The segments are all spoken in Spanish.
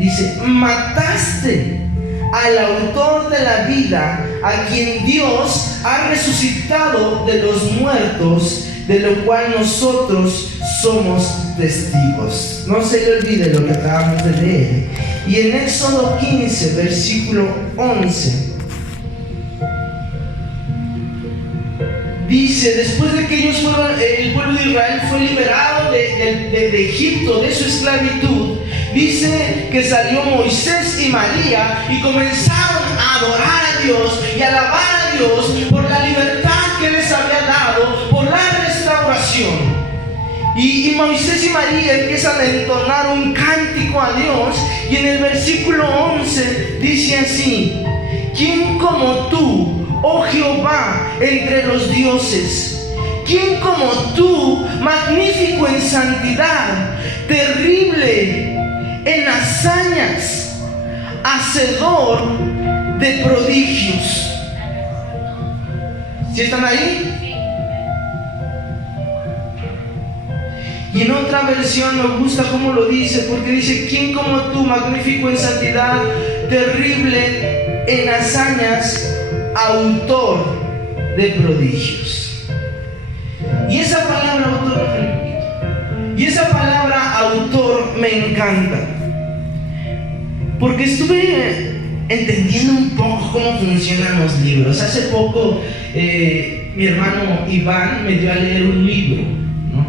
Dice: mataste al autor de la vida, a quien Dios ha resucitado de los muertos, de lo cual nosotros somos testigos. No se le olvide lo que acabamos de leer. Y en Éxodo 15, versículo 11, dice: después de que ellos fueron, el pueblo de Israel fue liberado de Egipto, de su esclavitud, dice que salió Moisés y María y comenzaron a adorar a Dios y a alabar a Dios por la libertad que les había dado, por la restauración. Y Moisés y María empiezan a entonar un cántico a Dios, y en el versículo 11 dice así: ¿quién como tú, oh Jehová, entre los dioses? ¿Quién como tú, magnífico en santidad, terrible en hazañas, hacedor de prodigios? ¿Sí están ahí? Y en otra versión me gusta cómo lo dice, porque dice: ¿quién como tú, magnífico en santidad, terrible en hazañas, autor de prodigios? Y esa palabra autor, me encanta, porque estuve entendiendo un poco cómo funcionan los libros. Hace poco mi hermano Iván me dio a leer un libro, ¿no?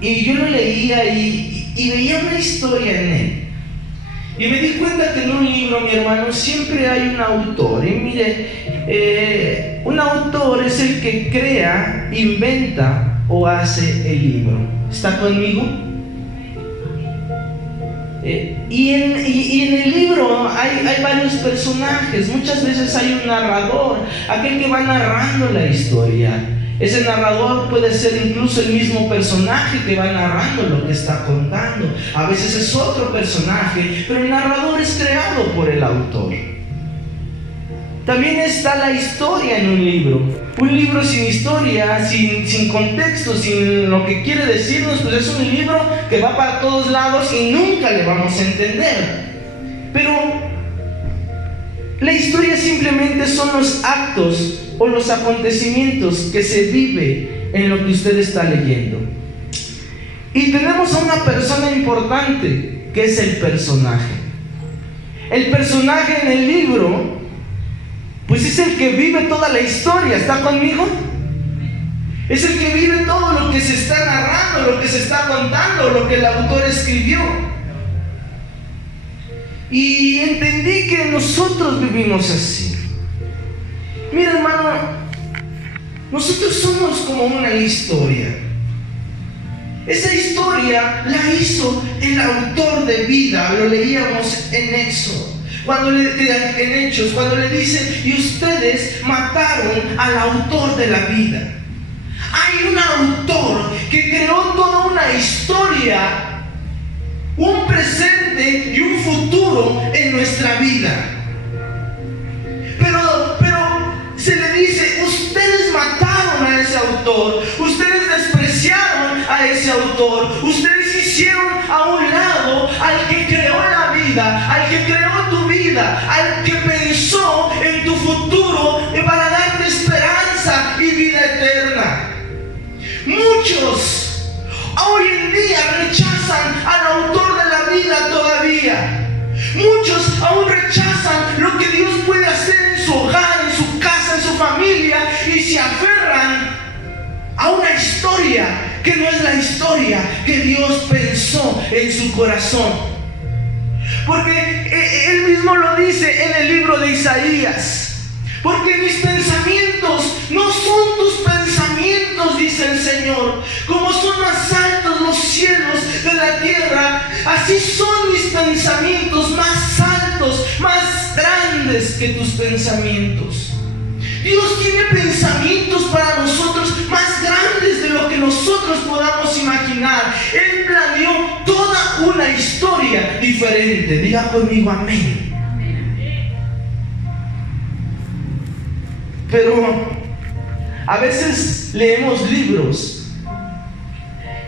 Y yo lo leía y veía una historia en él. Y me di cuenta que en un libro, mi hermano, siempre hay un autor. Y mire, un autor es el que crea, inventa o hace el libro. ¿Está conmigo? Y en el libro hay varios personajes. Muchas veces hay un narrador, aquel que va narrando la historia. Ese narrador puede ser incluso el mismo personaje que va narrando lo que está contando. A veces es otro personaje, pero el narrador es creado por el autor. También está la historia en un libro. Un libro sin historia, sin contexto, sin lo que quiere decirnos, pues es un libro que va para todos lados y nunca le vamos a entender. Pero la historia simplemente son los actos o los acontecimientos que se vive en lo que usted está leyendo. Y tenemos a una persona importante, que es el personaje. El personaje en el libro, pues es el que vive toda la historia. ¿Está conmigo? Es el que vive todo lo que se está narrando, lo que se está contando, lo que el autor escribió. Y entendí que nosotros vivimos así. Mira, hermano, nosotros somos como una historia. Esa historia la hizo el autor de vida. Lo leíamos en Éxodo, en Hechos, cuando le dice: y ustedes mataron al autor de la vida. Hay un autor que creó toda una historia, un presente y un futuro en nuestra vida. Pero se le dice: ustedes mataron a ese autor, ustedes despreciaron a ese autor, ustedes hicieron a un lado al que creó la vida, al que creó tu vida, al que pensó en tu futuro para darte esperanza y vida eterna. Muchos hoy en día rechazan al autor de la vida todavía. Muchos aún rechazan lo que Dios puede hacer en su hogar, en su casa, en su familia, y se aferran a una historia que no es la historia que Dios pensó en su corazón. Porque Él mismo lo dice en el libro de Isaías: porque mis pensamientos no son tus pensamientos, dice el Señor. Como son más altos los cielos de la tierra, así son mis pensamientos, más altos, más grandes que tus pensamientos. Dios tiene pensamientos para nosotros más grandes de lo que nosotros podamos imaginar. Él planeó toda una historia diferente. Diga conmigo amén. Pero a veces leemos libros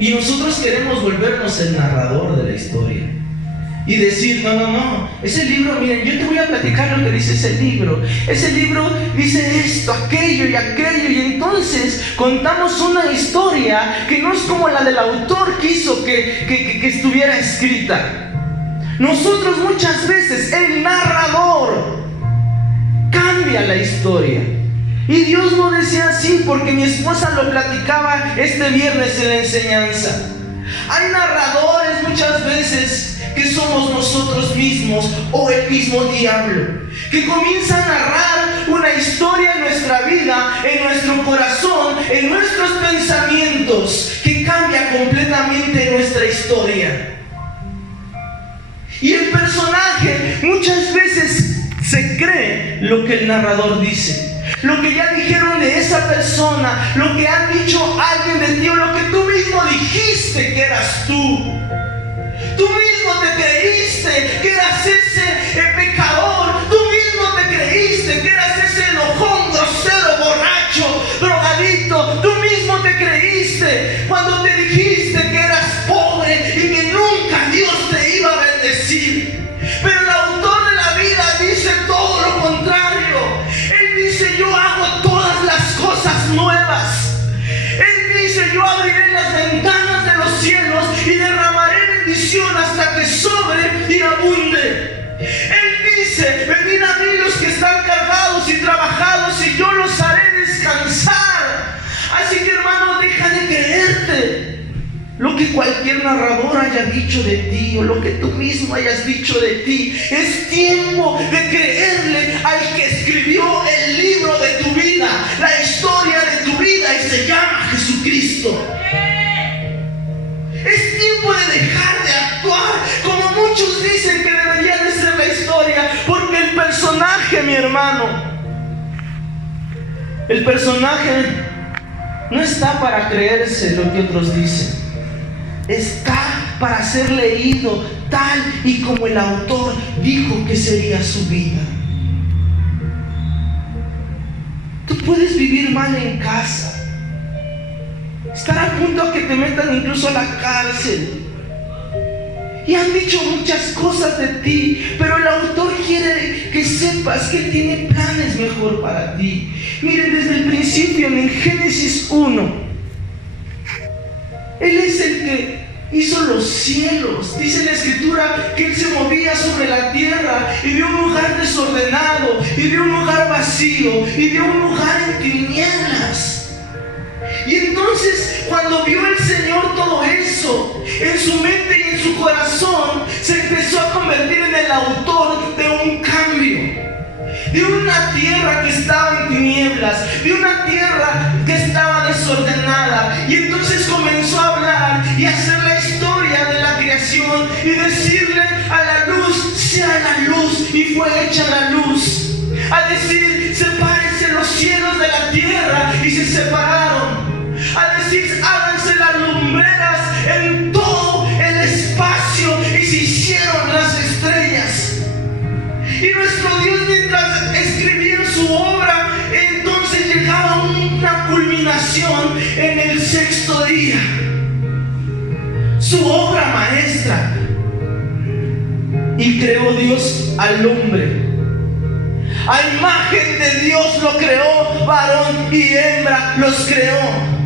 Y nosotros queremos volvernos el narrador de la historia y decir, no, ese libro, miren, yo te voy a platicar lo que dice ese libro dice esto, aquello, y entonces contamos una historia que no es como la del autor quiso que estuviera escrita. Nosotros muchas veces, el narrador cambia la historia. Y Dios no decía así, porque mi esposa lo platicaba este viernes en la enseñanza. Hay narradores muchas veces que somos nosotros mismos o el mismo diablo, que comienza a narrar una historia en nuestra vida, en nuestro corazón, en nuestros pensamientos, que cambia completamente nuestra historia. Y el personaje muchas veces se cree lo que el narrador dice, lo que ya dijeron de esa persona, lo que han dicho alguien de ti, o lo que tú mismo dijiste que eras tú. Tú mismo te creíste que eras ese pecador. Tú mismo te creíste que eras ese enojón, grosero, borracho, drogadicto. Tú mismo te creíste cuando te dijiste que eras pobre y que nunca Dios te iba a bendecir. Pero el autor de la vida dice todo lo contrario. Él dice, yo hago todas las cosas nuevas. Él dice, yo abriré las ventanas de los cielos y derramaré bendición hasta que sobre y abunde. Él dice, venid a mí los que están cargados y trabajados y yo los haré descansar. Así que, hermano, deja de creerte lo que cualquier narrador haya dicho de ti o lo que tú mismo hayas dicho de ti. Es tiempo de creerle al que escribió el libro de tu vida, la historia de tu vida, y se llama Jesucristo. Es tiempo de dejar de actuar como muchos dicen que debería de ser la historia, porque el personaje, mi hermano, el personaje no está para creerse lo que otros dicen. Está para ser leído tal y como el autor dijo que sería su vida. Tú puedes vivir mal en casa, estar a punto de que te metan incluso a la cárcel, y han dicho muchas cosas de ti, pero el autor quiere que sepas que Él tiene planes mejor para ti. Miren, desde el principio, en Génesis 1, Él es el que hizo los cielos. Dice la Escritura que Él se movía sobre la tierra y vio un lugar desordenado, y vio un lugar vacío, y vio un lugar en tinieblas. Y entonces, cuando vio el Señor todo eso, en su mente y en su corazón, se empezó a convertir en el autor de un cambio. De una tierra que estaba en tinieblas, de una tierra que estaba desordenada. Y entonces comenzó a hablar y a hacer la historia de la creación y decirle a la luz, sea la luz, y fue hecha la luz. A decir, sepárense los cielos de la tierra, y se separaron. A decir, háganse las lumbreras en todo el espacio, y se hicieron las estrellas. Y nuestro Dios, mientras escribía su obra, entonces llegaba a una culminación en el sexto día. Su obra maestra. Y creó Dios al hombre. A imagen de Dios lo creó, varón y hembra los creó.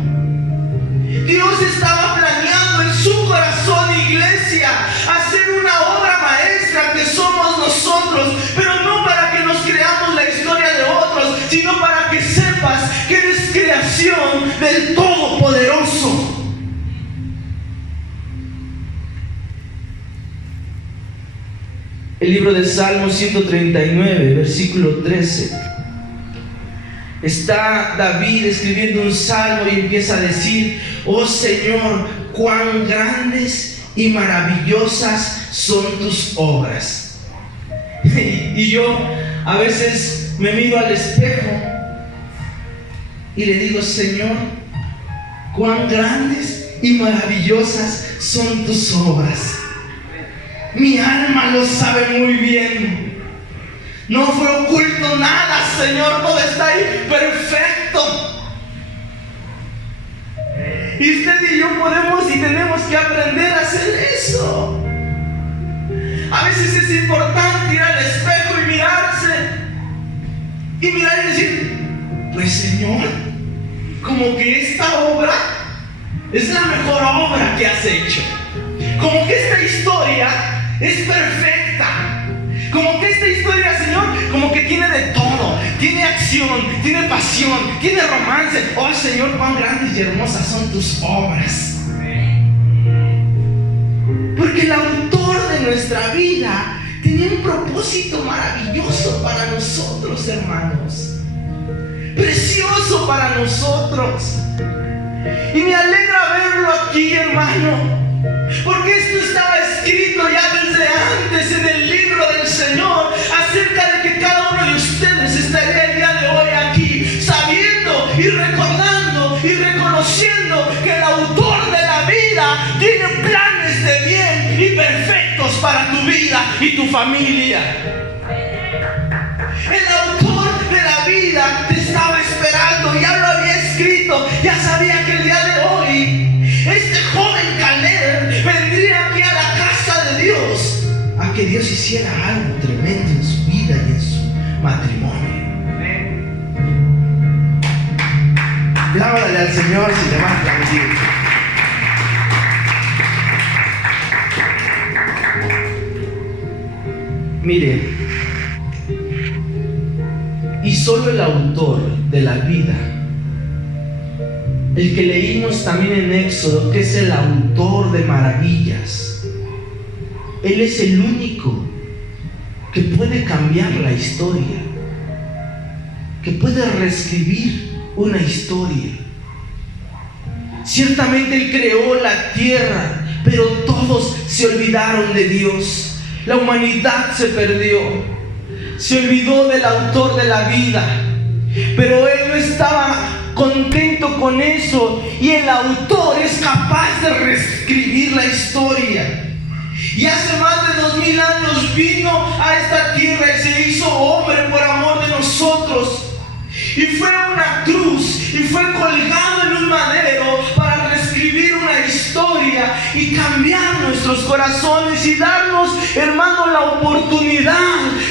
Dios estaba planeando en su corazón, iglesia, hacer una obra maestra que somos nosotros, pero no para que nos creamos la historia de otros, sino para que sepas que eres creación del Todopoderoso. El libro de Salmos 139, versículo 13. Está David escribiendo un salmo y empieza a decir: oh Señor, cuán grandes y maravillosas son tus obras. Y yo a veces me miro al espejo y le digo: Señor, cuán grandes y maravillosas son tus obras. Mi alma lo sabe muy bien. No fue oculto nada, Señor, todo está ahí perfecto. Y usted y yo podemos y tenemos que aprender a hacer eso. A veces es importante ir al espejo y mirarse. Y mirar y decir, pues Señor, como que esta obra es la mejor obra que has hecho. Como que esta historia es perfecta. Como que esta historia, Señor, como que tiene de todo. Tiene acción, tiene pasión, tiene romance. Oh Señor, cuán grandes y hermosas son tus obras. Porque el autor de nuestra vida tenía un propósito maravilloso para nosotros, hermanos. Precioso para nosotros. Y me alegra verlo aquí, hermano. Porque esto estaba escrito ya desde antes en el libro del Señor, acerca de que cada uno de ustedes estaría el día de hoy aquí, sabiendo y recordando y reconociendo que el autor de la vida tiene planes de bien y perfectos para tu vida y tu familia. El autor de la vida te estaba esperando, ya lo había escrito, ya sabía que el día de hoy este joven Caleb vendría aquí a la casa de Dios, a que Dios hiciera algo tremendo en su vida y en su matrimonio. Apláudale al Señor si te va a aplaudir. Mire, y solo el autor de la vida, el que leímos también en Éxodo, que es el autor de maravillas, Él es el único que puede cambiar la historia, que puede reescribir una historia. Ciertamente Él creó la tierra, pero todos se olvidaron de Dios. La humanidad se perdió, se olvidó del autor de la vida, pero Él no estaba contento con eso, y el autor es capaz de reescribir la historia. Y hace más de 2000 años vino a esta tierra y se hizo hombre por amor de nosotros, y fue a una cruz y fue colgado en un madero para reescribir una historia y cambiar nuestros corazones y darnos, hermano, la oportunidad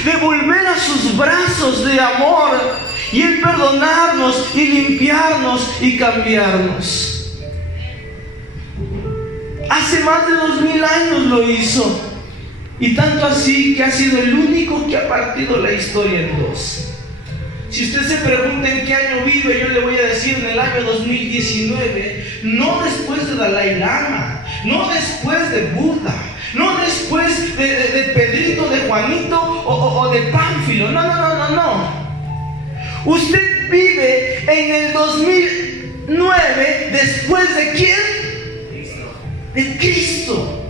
de volver a sus brazos de amor, y Él perdonarnos y limpiarnos y cambiarnos. Hace más de 2000 años lo hizo, y tanto así que ha sido el único que ha partido la historia en dos. Si usted se pregunta en qué año vive, yo le voy a decir en el año 2019, no después de Dalai Lama, no después de Buda, no después de Pedrito, de Juanito o de Pánfilo, no. Usted vive en el 2009 después de ¿quién? De Cristo.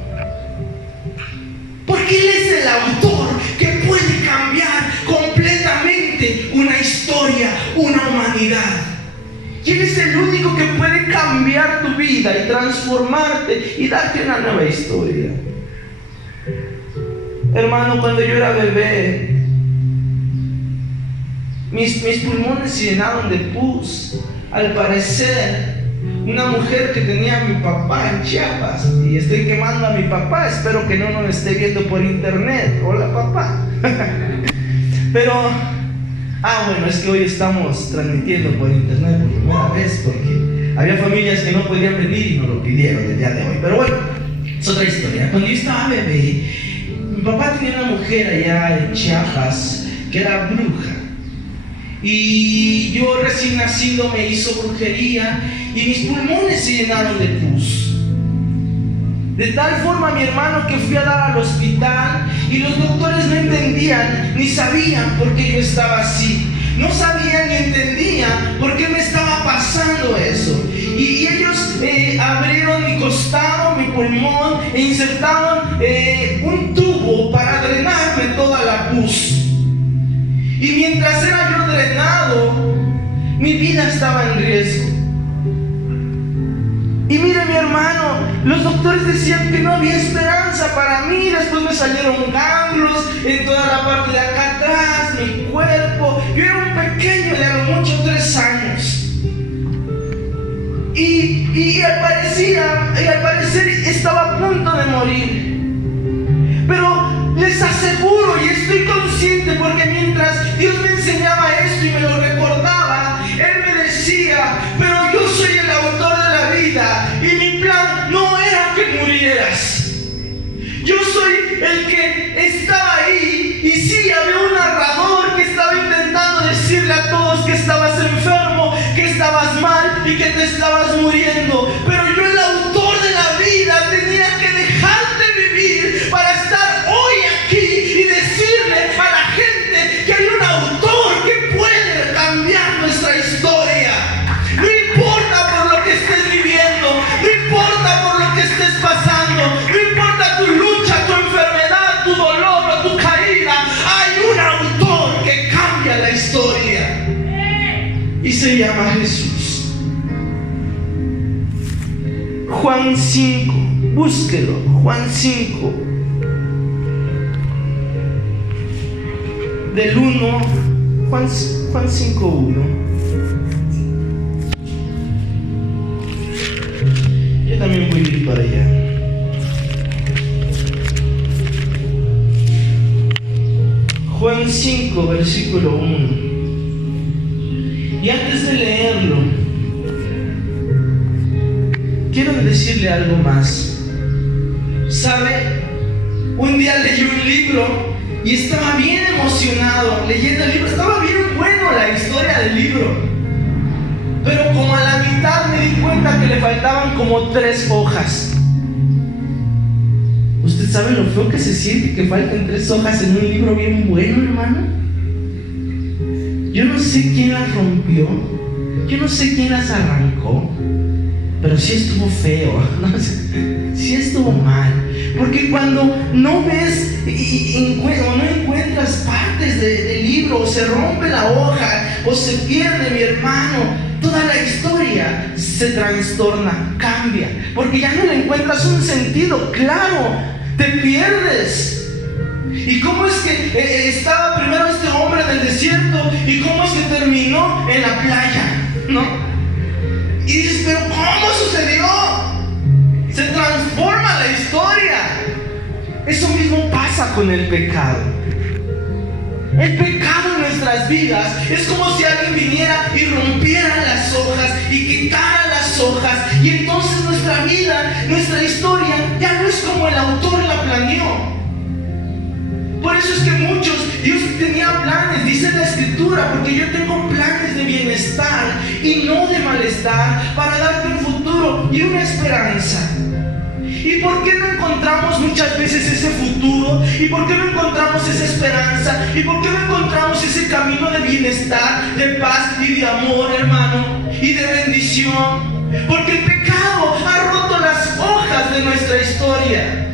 Porque Él es el autor que puede cambiar completamente una historia, una humanidad. Y Él es el único que puede cambiar tu vida y transformarte y darte una nueva historia. Hermano, cuando yo era bebé, mis pulmones se llenaron de pus. Al parecer, una mujer que tenía a mi papá en Chiapas, y estoy quemando a mi papá, espero que no nos esté viendo por internet. Hola, papá. Pero, bueno, es que hoy estamos transmitiendo por internet por primera vez, porque había familias que no podían venir y nos lo pidieron el día de hoy. Pero bueno, es otra historia. Cuando yo estaba bebé, mi papá tenía una mujer allá en Chiapas que era bruja. Y yo recién nacido me hizo brujería y mis pulmones se llenaron de pus. De tal forma, mi hermano, que fui a dar al hospital y los doctores no entendían ni sabían por qué yo estaba así. No sabían ni entendían por qué me estaba pasando eso. Y ellos abrieron mi costado, mi pulmón, e insertaron un tubo para drenarme toda la pus. Y mientras era yo drenado, mi vida estaba en riesgo. Y mire, mi hermano, los doctores decían que no había esperanza para mí. Después me salieron ganglios en toda la parte de acá atrás, mi cuerpo. Yo era un pequeño de a lo mucho 3 años. Y y al parecer estaba a punto de morir. Pero les aseguro, y estoy consciente, porque mientras Dios me enseñaba esto y me lo recordaba, Él me decía: pero yo soy el autor de la vida y mi plan no era que murieras. Yo soy el que estaba ahí, y sí, había un narrador que estaba intentando decirle a todos que estabas enfermo, que estabas mal y que te estabas muriendo. Pero yo, el autor de la vida, tenía que dejarte vivir para estar hoy aquí y decirle a la gente que hay un autor que puede cambiar nuestra historia. No importa por lo que estés viviendo, no importa por lo que estés pasando, no importa tu lucha, tu enfermedad, tu dolor o tu caída, hay un autor que cambia la historia y se llama Jesús. Juan 5, búsquelo, Juan 5, del 1, Juan 5, 1. Yo también voy a ir para allá. Juan 5, versículo 1. Y antes de leerlo, quiero decirle algo más. ¿Sabe? Un día leí un libro y estaba bien emocionado leyendo el libro. Estaba bien bueno la historia del libro. Pero como a la mitad me di cuenta que le faltaban como 3 hojas. ¿Usted sabe lo feo que se siente que falten 3 hojas en un libro bien bueno, hermano? Yo no sé quién las rompió, yo no sé quién las arrancó, pero sí estuvo feo, ¿no? Sí estuvo mal. Porque cuando no ves o no encuentras partes del libro, o se rompe la hoja, o se pierde, mi hermano, toda la historia se trastorna, cambia, porque ya no le encuentras un sentido claro, te pierdes. ¿Y cómo es que estaba primero este hombre en el desierto y cómo es que terminó en la playa, ¿no? Y dices, pero ¿cómo sucedió? Se transforma la historia. Eso mismo pasa con el pecado. El pecado en nuestras vidas es como si alguien viniera y rompiera las hojas y quitara las hojas, y entonces nuestra vida, nuestra historia ya no es como el autor la planeó. Por eso es que Dios tenía planes, dice la Escritura, porque yo tengo planes de bienestar y no de malestar, para darte un futuro y una esperanza. ¿Y por qué no encontramos muchas veces ese futuro? ¿Y por qué no encontramos esa esperanza? ¿Y por qué no encontramos ese camino de bienestar, de paz y de amor, hermano? Y de bendición. Porque el pecado ha roto las hojas de nuestra historia.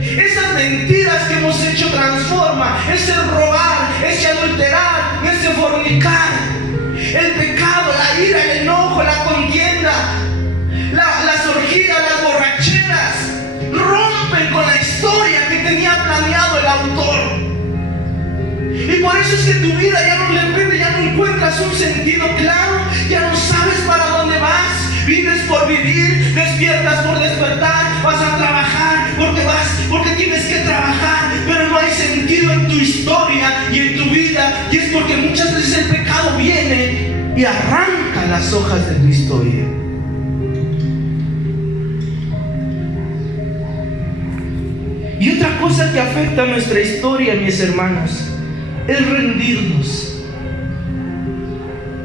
Esas mentiras que hemos hecho transforma, ese robar, ese adulterar, ese fornicar, el pecado, la ira, el enojo, la contienda, las orgías, las borracheras, rompen con la historia que tenía planeado el autor. Y por eso es que tu vida ya no encuentras un sentido claro, ya no sabes para dónde vas. Vives por vivir, despiertas por despertar, vas a trabajar porque tienes que trabajar, pero no hay sentido en tu historia y en tu vida, y es porque muchas veces el pecado viene y arranca las hojas de tu historia. Y otra cosa que afecta a nuestra historia, mis hermanos, es rendirnos.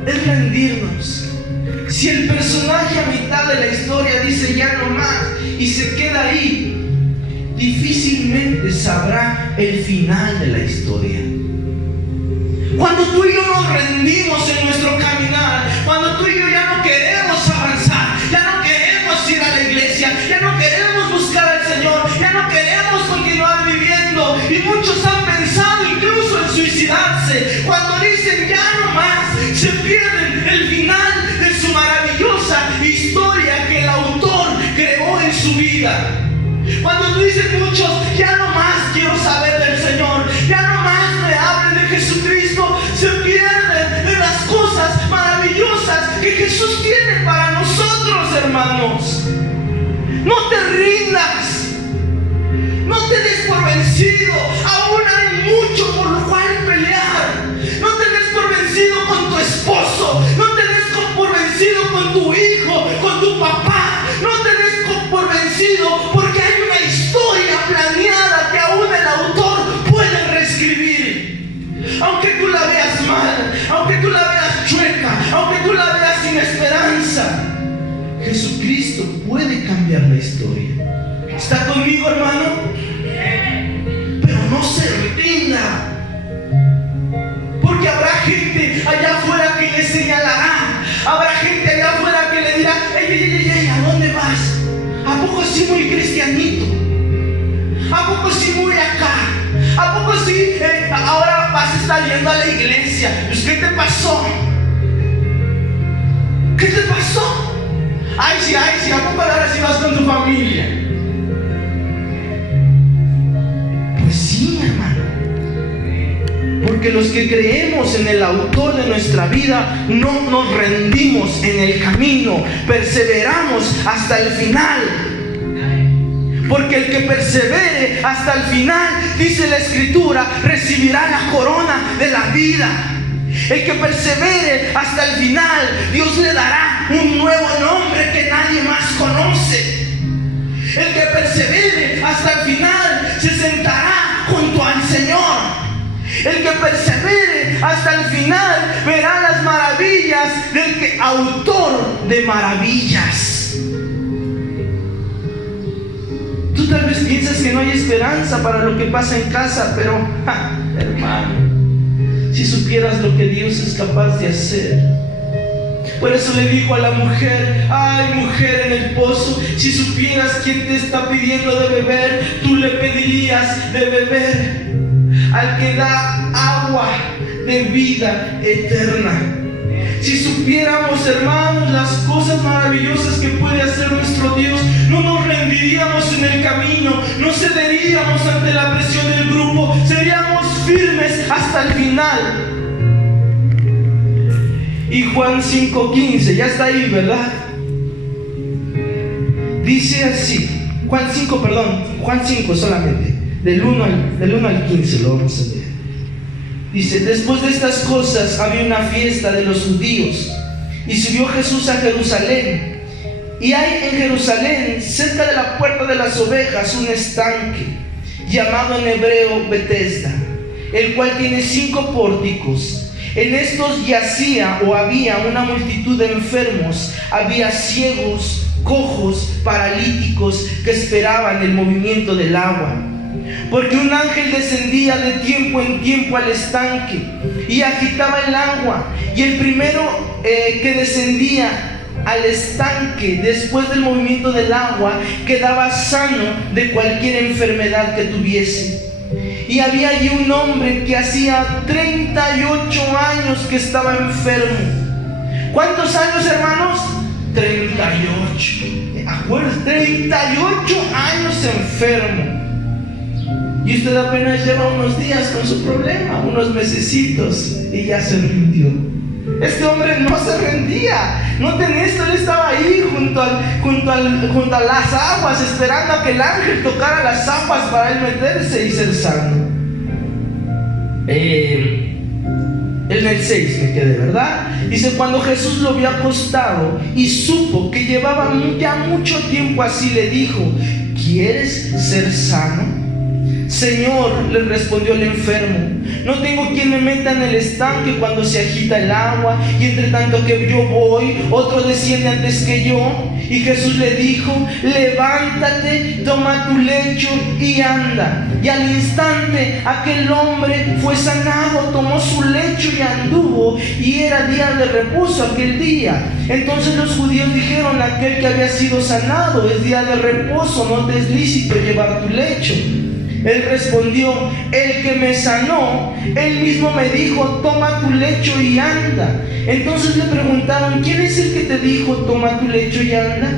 Es rendirnos. Si el personaje a mitad de la historia dice ya no más y se queda ahí, difícilmente sabrá el final de la historia. Cuando tú y yo nos rendimos en nuestro caminar, cuando tú y yo ya no queremos avanzar, ya no queremos ir a la iglesia, ya no queremos buscar al Señor, ya no queremos continuar viviendo, y muchos han pensado incluso en suicidarse, cuando dicen ya no más, se pierden el final de su maravillosa historia que el autor creó en su vida. Cuando tú dices muchos, ya no más quiero saber del Señor, ya no más me hablen de Jesucristo, se pierden de las cosas maravillosas que Jesús tiene para nosotros, hermanos. No te rindas. No te des por vencido. Aún hay mucho por lo cual pelear. No te des por vencido con tu esposo. No te des por vencido con tu hijo, con tu papá. No te des por vencido porque hay una historia planeada que aún el autor puede reescribir. Aunque tú la veas mal, aunque tú la veas chueca, aunque tú la veas sin esperanza, Jesucristo puede cambiar la historia. ¿Está conmigo, hermano? Pero no se rinda. Porque habrá gente allá afuera que le señalará. Habrá gente allá afuera que le dirá: ey, ¿a dónde vas? ¿A poco sí muy cristianito? ¿A poco sí muy acá? ¿A poco sí ahora vas a estar yendo a la iglesia? Pues, ¿qué te pasó? ¿Qué te pasó? Ay, sí, ¿a poco ahora sí vas con tu familia? Pues sí, hermano. Porque los que creemos en el autor de nuestra vida no nos rendimos en el camino, perseveramos hasta el final. Porque el que persevere hasta el final, dice la Escritura, recibirá la corona de la vida. El que persevere hasta el final, Dios le dará un nuevo nombre que nadie más conoce. El que persevere hasta el final se sentará junto al Señor. El que persevere hasta el final verá las maravillas del autor de maravillas. Tú tal vez piensas que no hay esperanza para lo que pasa en casa, pero hermano, si supieras lo que Dios es capaz de hacer. Por eso le dijo a la mujer: ay, mujer en el pozo, si supieras quién te está pidiendo de beber, tú le pedirías de beber al que da agua de vida eterna. Si supiéramos, hermanos, las cosas maravillosas que puede hacer nuestro Dios, no nos rendiríamos en el camino, no cederíamos ante la presión del grupo, seríamos firmes hasta el final. Y Juan 5:15, ya está ahí, ¿verdad? Dice así, Juan 5 solamente, del 1 al 15 lo vamos a leer. Dice: después de estas cosas había una fiesta de los judíos, y subió Jesús a Jerusalén. Y hay en Jerusalén, cerca de la puerta de las ovejas, un estanque, llamado en hebreo Betesda, el cual tiene 5 pórticos. En estos yacía o había una multitud de enfermos, había ciegos, cojos, paralíticos que esperaban el movimiento del agua. Porque un ángel descendía de tiempo en tiempo al estanque y agitaba el agua, y el primero que descendía al estanque después del movimiento del agua quedaba sano de cualquier enfermedad que tuviese. Y había allí un hombre que hacía 38 años que estaba enfermo. ¿Cuántos años, hermanos? 38. Acuérdense, 38 años enfermo. Y usted apenas lleva unos días con su problema, unos mesecitos, y ya se rindió. Este hombre no se rendía. Noten esto, él estaba ahí junto a las aguas, esperando a que el ángel tocara las aguas para él meterse y ser sano. En el 6 me quedé, ¿verdad? Dice: cuando Jesús lo vio acostado y supo que llevaba ya mucho tiempo así, le dijo: ¿quieres ser sano? Señor, le respondió el enfermo, no tengo quien me meta en el estanque cuando se agita el agua, y entre tanto que yo voy, otro desciende antes que yo. Y Jesús le dijo: levántate, toma tu lecho y anda. Y al instante aquel hombre fue sanado, tomó su lecho y anduvo, y era día de reposo aquel día. Entonces los judíos dijeron a aquel que había sido sanado: es día de reposo, no te es lícito llevar tu lecho. Él respondió: el que me sanó, él mismo me dijo: toma tu lecho y anda. Entonces le preguntaron: ¿quién es el que te dijo: toma tu lecho y anda?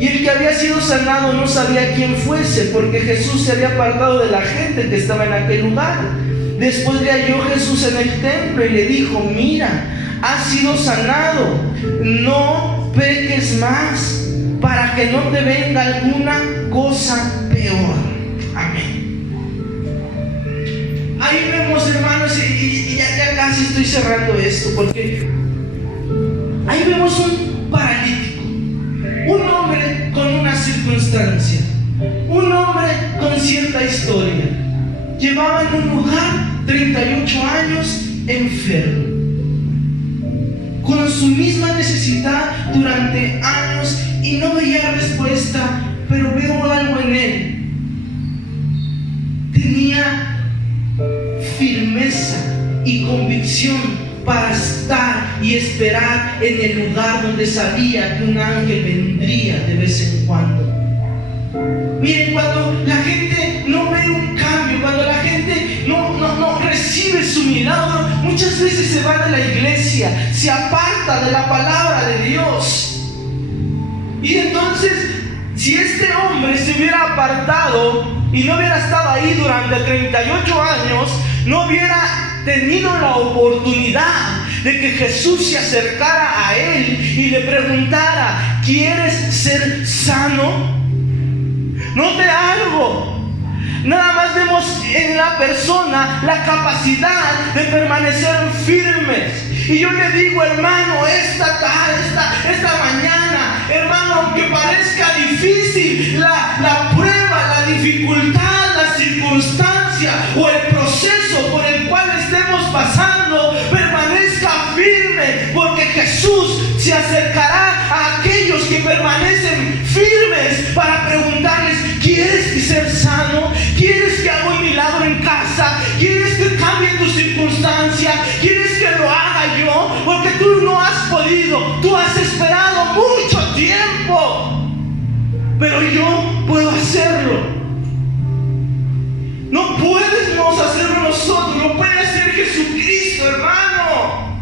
Y el que había sido sanado no sabía quién fuese, porque Jesús se había apartado de la gente que estaba en aquel lugar. Después le halló Jesús en el templo y le dijo: mira, has sido sanado, no peques más, para que no te venga alguna cosa peor. Amén. Ahí vemos, hermanos, y ya casi estoy cerrando esto, porque ahí vemos un paralítico, un hombre con una circunstancia, un hombre con cierta historia. Llevaba en un lugar 38 años enfermo, con su misma necesidad durante años, y no veía respuesta, pero veo algo en él. Tenía firmeza y convicción para estar y esperar en el lugar donde sabía que un ángel vendría de vez en cuando. Miren, cuando la gente no ve un cambio, cuando la gente no recibe su milagro, muchas veces se va de la iglesia, se aparta de la palabra de Dios. Y entonces, si este hombre se hubiera apartado y no hubiera estado ahí durante 38 años, no hubiera tenido la oportunidad de que Jesús se acercara a él y le preguntara: ¿quieres ser sano? Note algo, nada más vemos en la persona la capacidad de permanecer firmes. Y yo le digo, hermano, esta mañana, hermano, aunque parezca difícil la prueba, la dificultad, la circunstancia o el proceso por el cual estemos pasando, permanezca firme, porque Jesús se acercará a aquellos que permanecen firmes para preguntarles: ¿quieres ser sano? ¿Quieres que haga un milagro en casa? ¿Quieres que cambie tu circunstancia? ¿Quieres que lo haga yo? Porque tú no has podido, tú has esperado mucho tiempo, pero yo puedo hacerlo. No podemos hacerlo nosotros, lo puede hacer Jesucristo, hermano.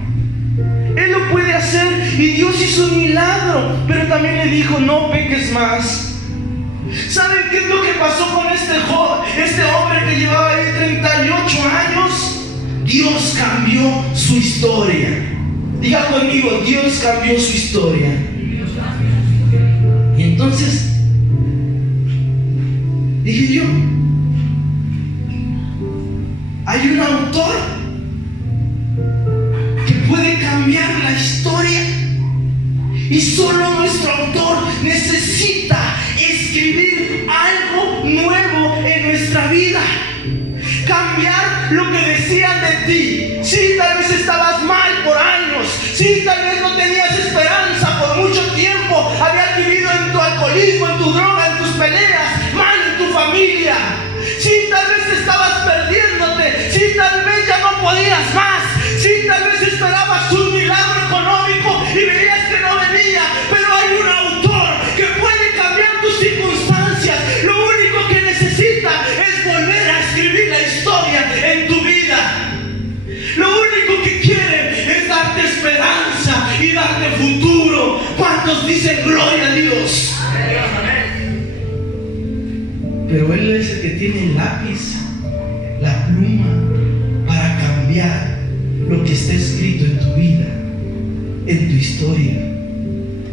Él lo puede hacer, y Dios hizo un milagro, pero también le dijo: no peques más. ¿Saben qué es lo que pasó con este hombre que llevaba ahí 38 años? Dios cambió su historia. Diga conmigo: Dios cambió su historia. Y entonces dije yo, hay un autor que puede cambiar la historia, y solo nuestro autor necesita escribir algo nuevo en nuestra vida, cambiar lo que decían de ti. Sí, tal vez estabas mal por años, sí, tal vez no tenías esperanza por mucho tiempo, habías vivido en tu alcoholismo, en tu droga, en tus peleas, mal en tu familia. Sí, tal vez estabas perdiéndote, sí, tal vez ya no podías más, sí, tal vez esperabas un milagro económico y veías que no venía, pero hay un autor que puede cambiar tus circunstancias. Lo único que necesita es volver a escribir la historia en tu vida. Lo único que quiere es darte esperanza y darte futuro. ¿Cuántos dicen gloria a Dios? Pero Él es el que tiene el lápiz, la pluma, para cambiar lo que está escrito en tu vida, en tu historia.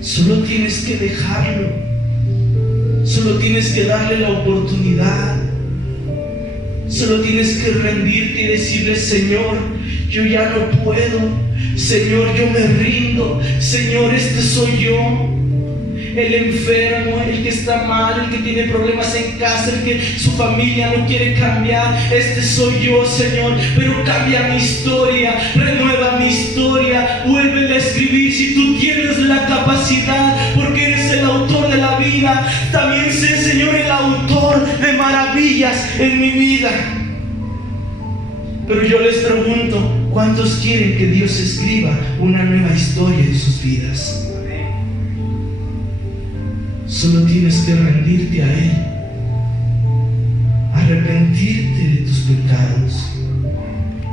Solo tienes que dejarlo, solo tienes que darle la oportunidad, solo tienes que rendirte y decirle: Señor, yo ya no puedo, Señor, yo me rindo, Señor, este soy yo. El enfermo, el que está mal, el que tiene problemas en casa, el que su familia no quiere cambiar, este soy yo, Señor. Pero cambia mi historia, renueva mi historia, vuelve a escribir. Si tú tienes la capacidad, porque eres el autor de la vida, también sé, Señor, el autor de maravillas en mi vida. Pero yo les pregunto, ¿cuántos quieren que Dios escriba una nueva historia en sus vidas? Solo tienes que rendirte a Él, arrepentirte de tus pecados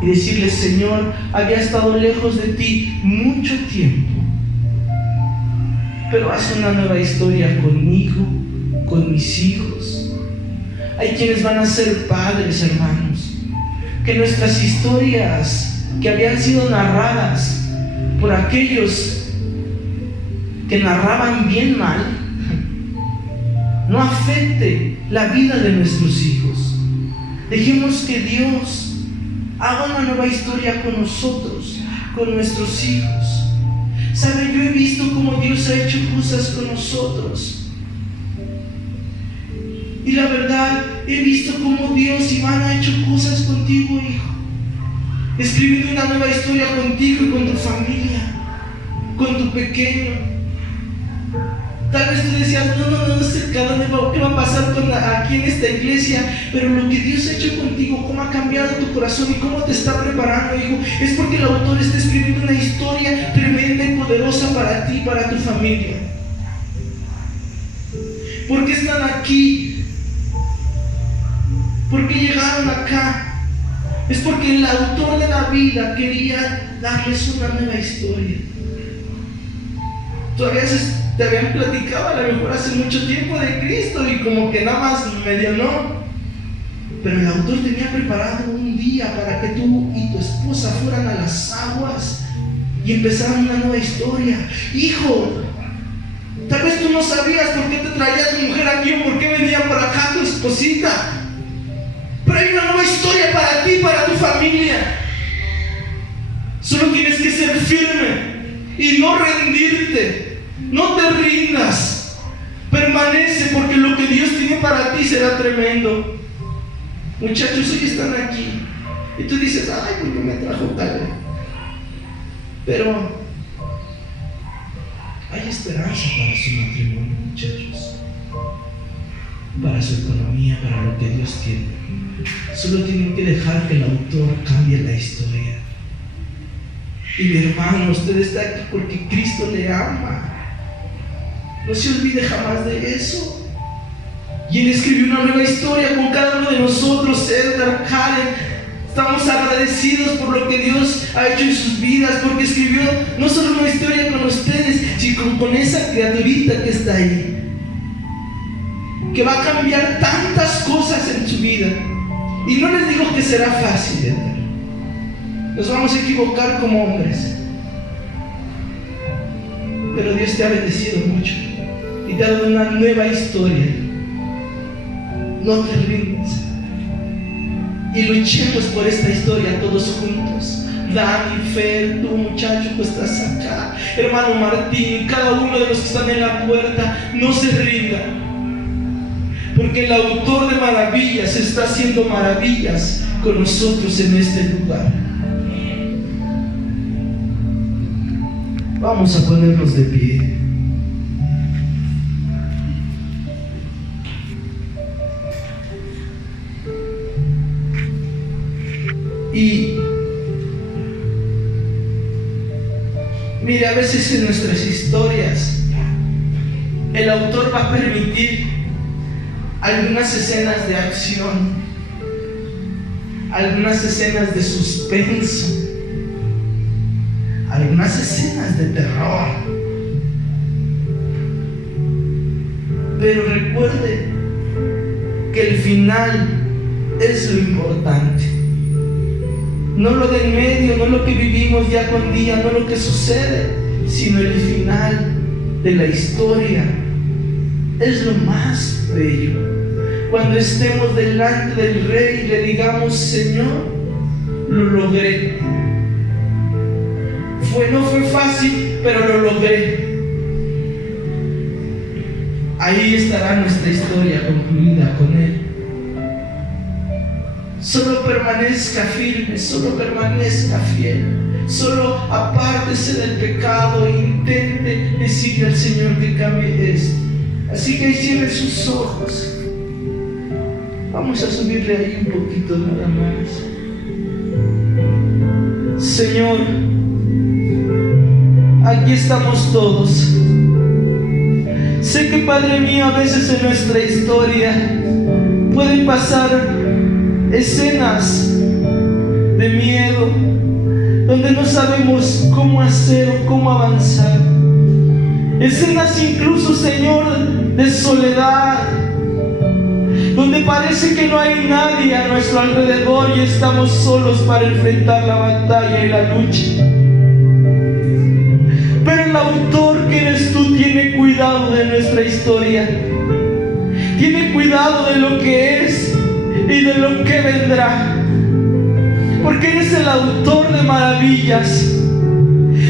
y decirle: Señor, había estado lejos de ti mucho tiempo, pero haz una nueva historia conmigo, con mis hijos. Hay quienes van a ser padres, hermanos, que nuestras historias que habían sido narradas por aquellos que narraban bien mal no afecte la vida de nuestros hijos. Dejemos que Dios haga una nueva historia con nosotros, con nuestros hijos. ¿Sabe? Yo he visto cómo Dios ha hecho cosas con nosotros. Y la verdad, he visto cómo Dios, Iván, ha hecho cosas contigo, hijo. Escribiendo una nueva historia contigo y con tu familia, con tu pequeño. Tal vez tú decías, no sé qué va a pasar aquí en esta iglesia, pero lo que Dios ha hecho contigo, cómo ha cambiado tu corazón y cómo te está preparando, hijo, es porque el autor está escribiendo una historia tremenda y poderosa para ti, para tu familia. ¿Por qué están aquí? ¿Por qué llegaron acá? Es porque el autor de la vida quería darles una nueva historia. Todavía te habían platicado a lo mejor hace mucho tiempo de Cristo y como que nada más medio no. Pero el autor tenía preparado un día para que tú y tu esposa fueran a las aguas y empezaran una nueva historia. Hijo, tal vez tú no sabías por qué te traía tu mujer aquí o por qué venía por acá tu esposita. Pero hay una nueva historia para ti, para tu familia. Solo tienes que ser firme y no rendirte. No te rindas. Permanece, porque lo que Dios tiene para ti será tremendo. Muchachos, hoy están aquí y tú dices, ay, ¿por qué me trajo tal? Pero hay esperanza para su matrimonio, muchachos, para su economía, para lo que Dios tiene. Solo tienen que dejar que el autor cambie la historia. Y mi hermano, usted está aquí porque Cristo le ama. No se olvide jamás de eso. Y Él escribió una nueva historia con cada uno de nosotros. Edgar, Karen, estamos agradecidos por lo que Dios ha hecho en sus vidas, porque escribió no solo una historia con ustedes, sino con esa criaturita que está ahí, que va a cambiar tantas cosas en su vida. Y no les digo que será fácil, Edgar. Nos vamos a equivocar como hombres, pero Dios te ha bendecido mucho y te ha dado una nueva historia. No te rindas y luchemos por esta historia todos juntos. Dani, Fer, tú muchacho que estás acá, hermano Martín, cada uno de los que están en la puerta, no se rindan, porque el autor de maravillas está haciendo maravillas con nosotros en este lugar. Vamos a ponernos de pie. Y mire, a veces en nuestras historias el autor va a permitir algunas escenas de acción, algunas escenas de suspenso, algunas escenas de terror. Pero recuerde que el final es lo importante. No lo de en medio, no lo que vivimos día con día, no lo que sucede, sino el final de la historia es lo más bello. Cuando estemos delante del Rey y le digamos, Señor, lo logré. No fue fácil, pero lo logré. Ahí estará nuestra historia concluida con Él. Solo permanezca firme, solo permanezca fiel, solo apártese del pecado e intente decirle al Señor que cambie esto. Así que ahí cierre sus ojos. Vamos a subirle ahí un poquito nada más. Señor, aquí estamos todos. Sé que, Padre mío, a veces en nuestra historia pueden pasar escenas de miedo, donde no sabemos cómo hacer o cómo avanzar. Escenas incluso, Señor, de soledad, donde parece que no hay nadie a nuestro alrededor y estamos solos para enfrentar la batalla y la lucha. Pero el autor que eres tú tiene cuidado de nuestra historia. Tiene cuidado de lo que es y de lo que vendrá. Porque eres el autor de maravillas.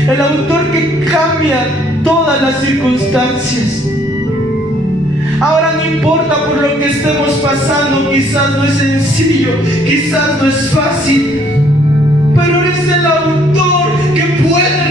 El autor que cambia todas las circunstancias. Ahora no importa por lo que estemos pasando, quizás no es sencillo, quizás no es fácil, pero eres el autor que puede